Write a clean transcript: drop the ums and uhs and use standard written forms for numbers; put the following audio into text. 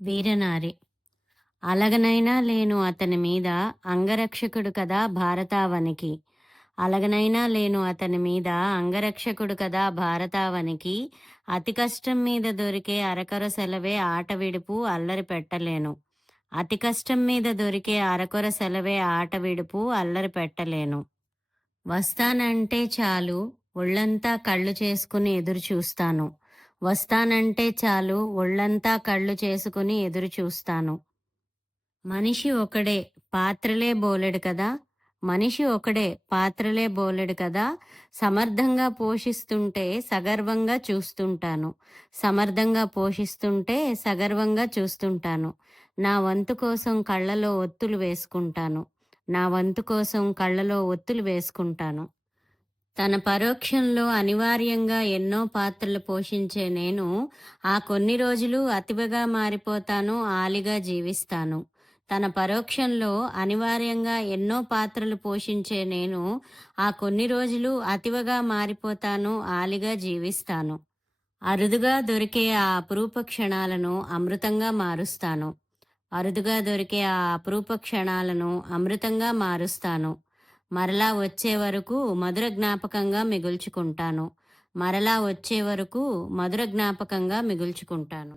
వీరనారి. అలగనైనా లేను అతని మీద అంగరక్షకుడు కదా భారతావనికి. అలగనైనా లేను అతని మీద అంగరక్షకుడు కదా భారతావనికి. అతి కష్టం మీద దొరికే అరకొర సెలవే ఆట విడుపు అల్లరి పెట్టలేను. అతి కష్టం మీద దొరికే అరకొర సెలవే ఆట విడుపు అల్లరి పెట్టలేను. వస్తానంటే చాలు ఒళ్ళంతా కళ్ళు చేసుకుని ఎదురు చూస్తాను. వస్తానంటే చాలు ఒళ్ళంతా కళ్ళు చేసుకుని ఎదురు చూస్తాను. మనిషి ఒకడే పాత్రలే బోలెడు కదా! మనిషి ఒకడే పాత్రలే బోలెడు కదా! సమర్థంగా పోషిస్తుంటే సగర్వంగా చూస్తుంటాను. సమర్థంగా పోషిస్తుంటే సగర్వంగా చూస్తుంటాను. నా వంతు కోసం కళ్ళలో ఒత్తులు వేసుకుంటాను. నా వంతు కోసం కళ్ళలో ఒత్తులు వేసుకుంటాను. తన పరోక్షంలో అనివార్యంగా ఎన్నో పాత్రలు పోషించే నేను, ఆ కొన్ని రోజులు అతివగా మారిపోతాను, ఆలిగా జీవిస్తాను. తన పరోక్షంలో అనివార్యంగా ఎన్నో పాత్రలు పోషించే నేను, ఆ కొన్ని రోజులు అతివగా మారిపోతాను, ఆలిగా జీవిస్తాను. అరుదుగా దొరికే ఆ అపురూప క్షణాలను అమృతంగా మారుస్తాను. అరుదుగా దొరికే ఆ అపురూప క్షణాలను అమృతంగా మారుస్తాను. మరలా వచ్చే వరకు మధుర జ్ఞాపకంగా మిగుల్చుకుంటాను. మరలా వచ్చే వరకు మధుర జ్ఞాపకంగా మిగుల్చుకుంటాను.